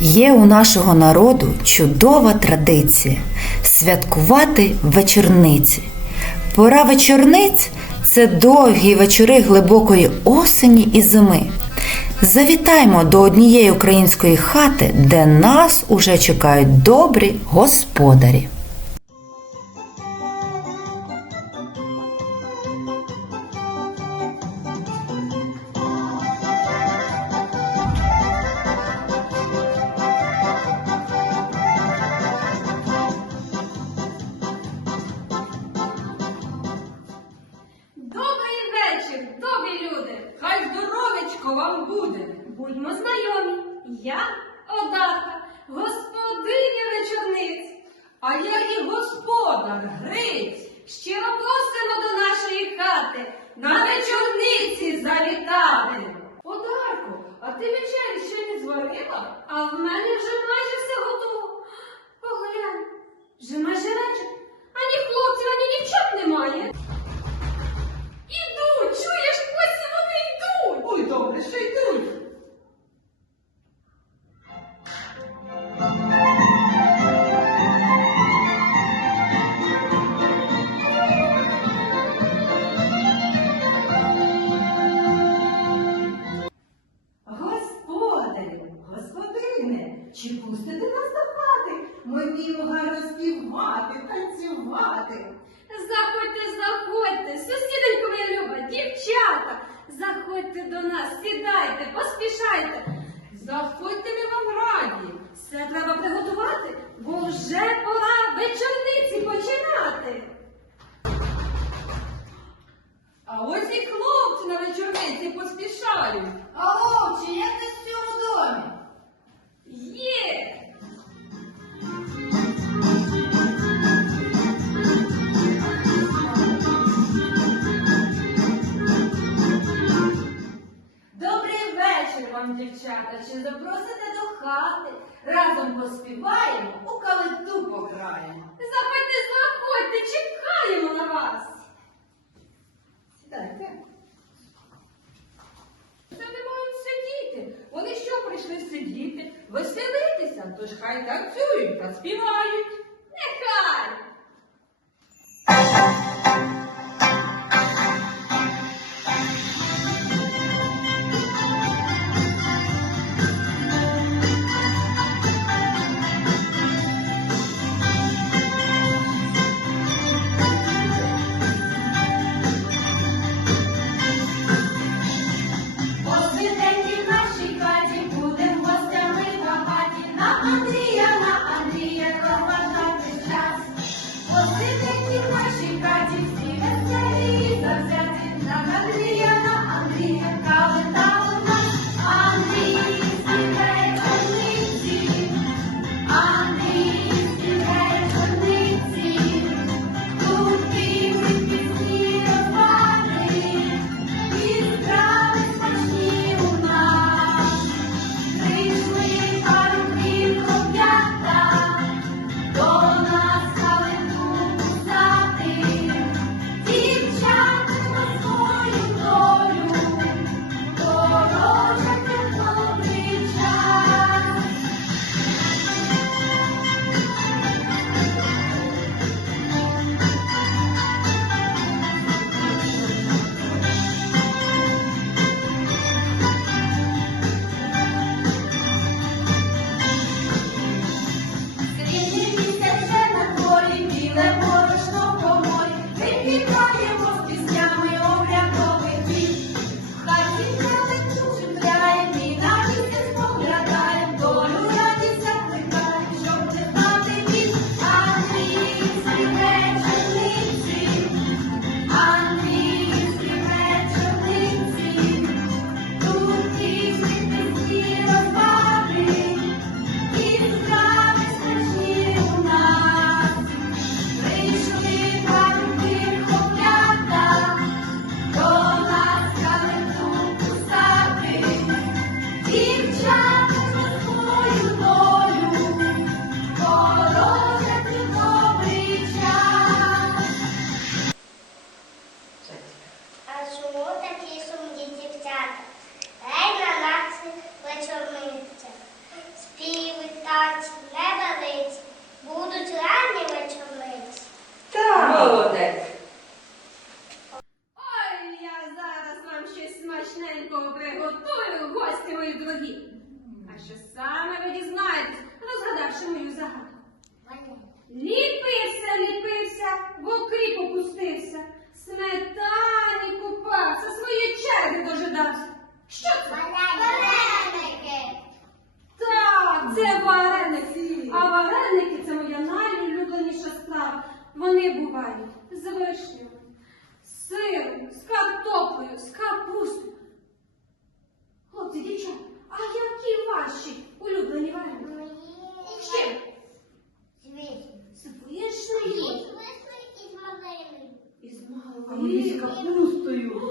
Є у нашого народу чудова традиція святкувати вечорниці. Пора вечорниць це довгі вечори глибокої осені і зими. Завітаймо до однієї української хати, де нас уже чекають добрі господарі. Заходьте до нас, сідайте, поспішайте. Заходьте ми вам раді. Все треба приготувати, бо вже пора вечорниці починати. А ось і хлопці на вечорниці поспішають. Алло, чи є хтось в цьому домі? Є! вам, дівчата, чи запросите до хати. Разом поспіваємо, у калиту пограємо. Заходьте, заходьте, чекаємо на вас. Сідайте. Це не мають сидіти. Вони що прийшли сидіти? Веселитися, тож хай танцюють та співають. Малиною. капустою.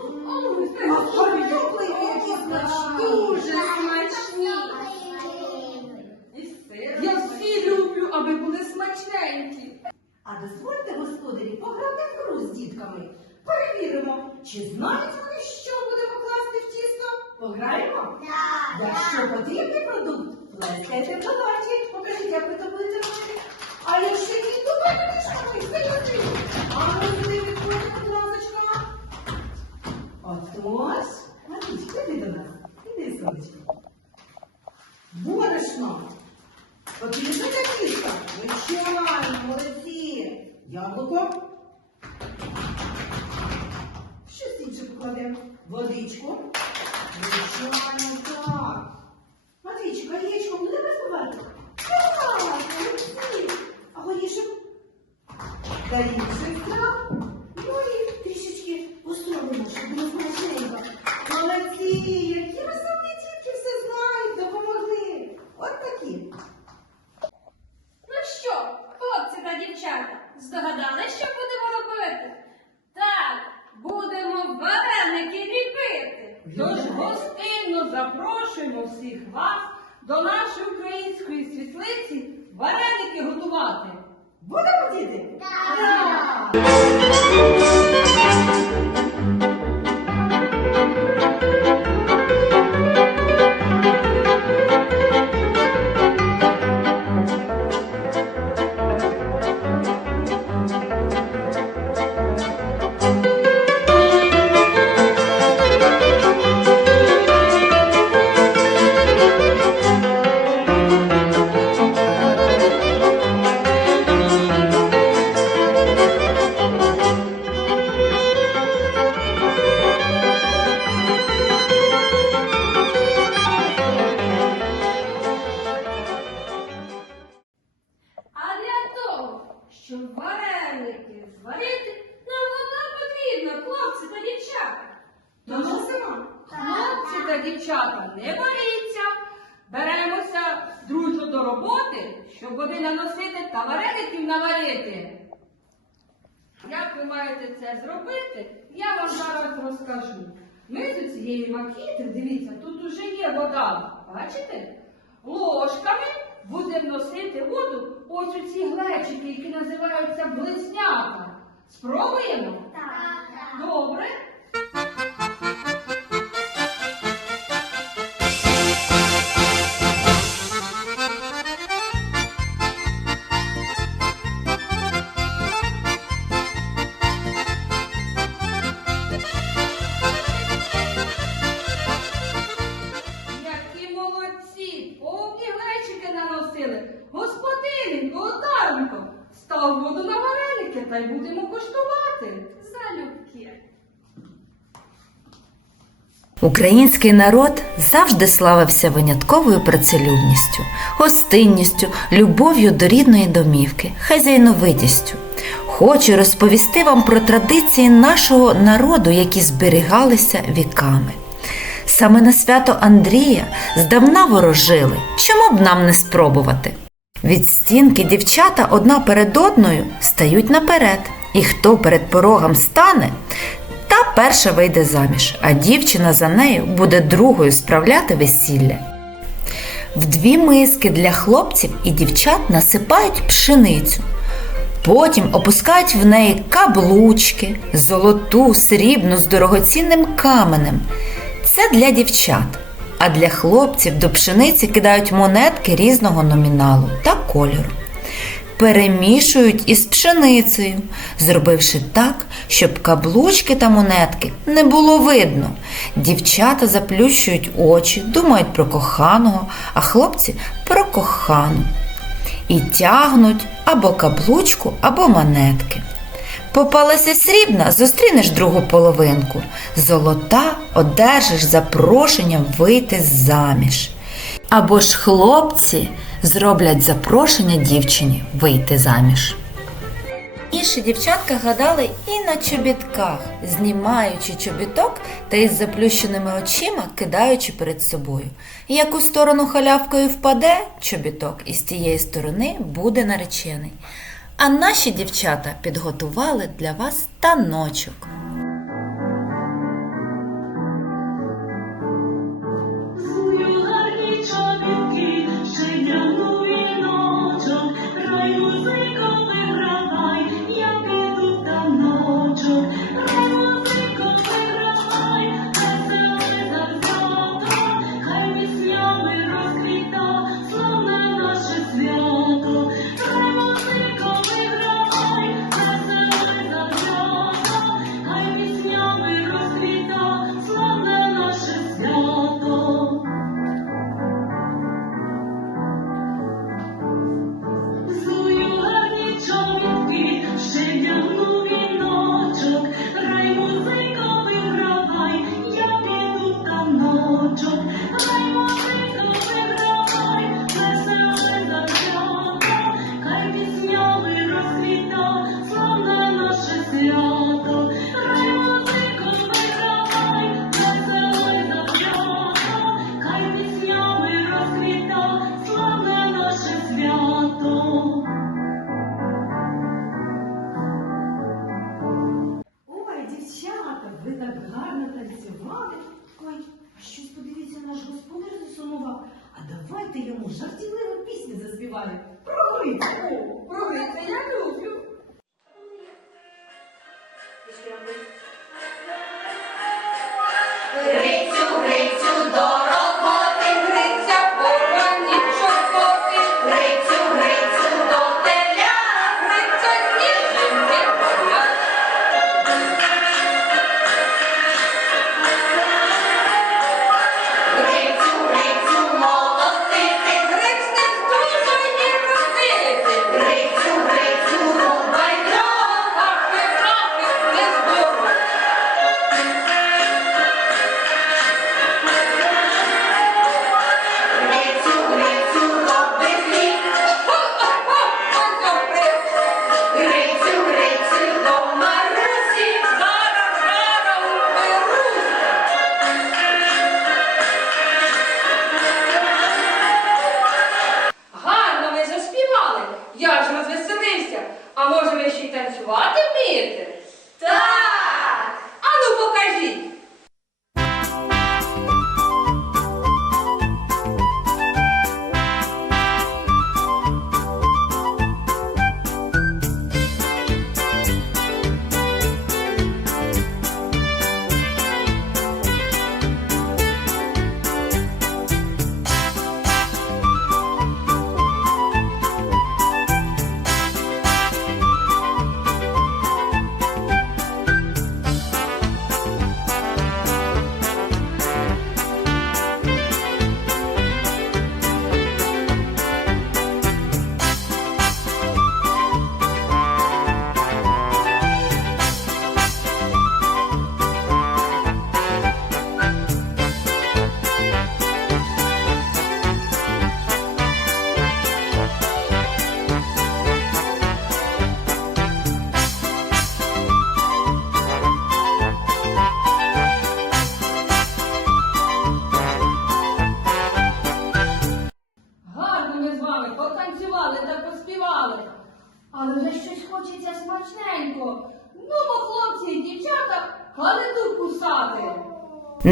Ой, які смачні. Дуже смачні. Я всі люблю, аби були смачненькі. А дозвольте, господарі, пограти в гру з дітками. Перевіримо, чи знають вони, що будемо класти в тісто. Пограємо? Якщо потрібний продукт, плескайте в долоні. Покажіть, як ви то будете робити. А якщо ні, то пам'ятаєш, стояти. А ну сюди відходьте, будь ласочка. Отож, Марічка, іди до нас. Іди, сонечко. Борошно. Для тіста. Звичайно, молодці. Яблуко. Щось інше покладемо. Водичку. Звичайно, так. Матвійчик, а яєчко буде розбивати? Так, молодці. А горішок? Горішок, так. Роботи, щоб води наносити та вареників наварити. Як ви маєте це зробити, я вам зараз розкажу. Ми з цієї макіти, дивіться, тут уже є вода. Бачите? Ложками будемо носити воду ось у ці глечики, які називаються близнята. Спробуємо? Добре. Український народ завжди славився винятковою працелюбністю, гостинністю, любов'ю до рідної домівки, хазяйновитістю. Хочу розповісти вам про традиції нашого народу, які зберігалися віками. Саме на свято Андрія здавна ворожили, чому б нам не спробувати? Від стінки дівчата одна перед одною стають наперед, і хто перед порогом стане, та перша вийде заміж, а дівчина за нею буде другою справляти весілля. В дві миски для хлопців і дівчат насипають пшеницю. Потім опускають в неї каблучки, золоту, срібну з дорогоцінним каменем. Це для дівчат. А для хлопців до пшениці кидають монетки різного номіналу та кольору перемішують із пшеницею, зробивши так, щоб каблучки та монетки не було видно. Дівчата заплющують очі, думають про коханого, а хлопці про кохану. І тягнуть або каблучку, або монетки. Попалася срібна, зустрінеш другу половинку. Золота одержиш запрошення вийти заміж. Або ж хлопці зроблять запрошення дівчині вийти заміж. Інші дівчатка гадали і на чобітках, знімаючи чобіток та із заплющеними очима кидаючи перед собою. Яку сторону халявкою впаде чобіток, і з тієї сторони буде наречений. А наші дівчата підготували для вас таночок. давайте йому жартівливу пісню заспіваємо. Про Грицю. Про Гриця я люблю. Грицю, Грицю, до.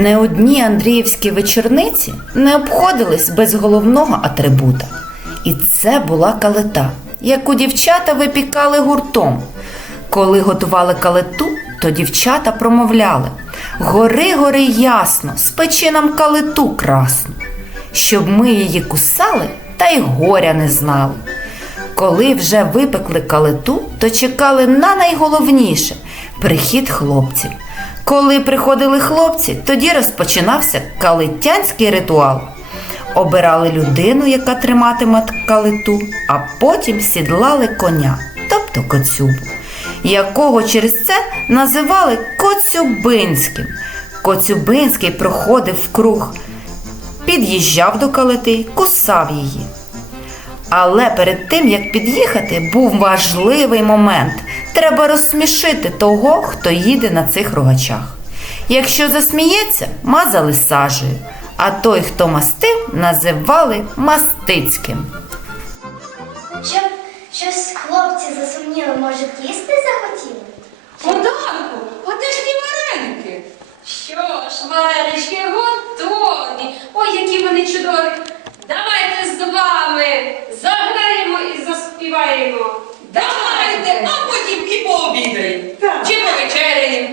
Не одні андріївські вечорниці не обходились без головного атрибута. І це була калета, яку дівчата випікали гуртом. Коли готували калету, то дівчата промовляли Гори, гори ясно, спечи нам калету красну, щоб ми її кусали та й горя не знали. Коли вже випекли калету, то чекали на найголовніше прихід хлопців. Коли приходили хлопці, тоді розпочинався калитянський ритуал. Обирали людину, яка триматиме калиту, а потім сідлали коня, тобто коцюбу, якого через це називали Коцюбинським. Коцюбинський проходив в круг, під'їжджав до калити, кусав її. Але перед тим, як під'їхати, був важливий момент. Треба розсмішити того, хто їде на цих рогачах. Якщо засміється, мазали сажею, а той, хто мастив, називали мастицьким. Щоб щось хлопці засумніли, може, їсти захотіли? Богданку, а де ж ті вареники? Що ж, варенички готові. Ой, які вони чудові. Давайте з вами заспіваємо. Давайте, а потім і пообідаємо. Чи повечеряємо.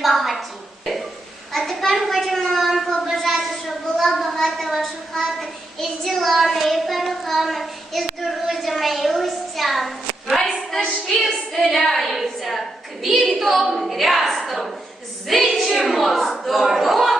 багаті. А тепер хочемо вам побажати, щоб була багата ваша хата з ділами, і пирогами, і з друзями, і устями. Хай стежки встеляються квітом, грястом, зичимо здоров'я.